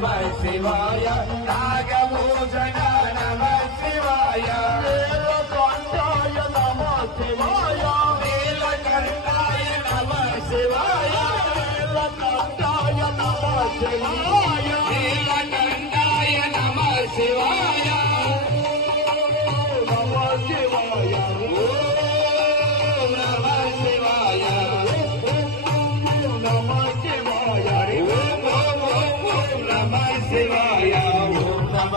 నమ శివాయ నాగభూషణ నమ శివాయ నీలకంఠాయ నమ శివాయ నీలకంఠాయ నమ శివాయ నీలకంఠాయ నమ శివాయ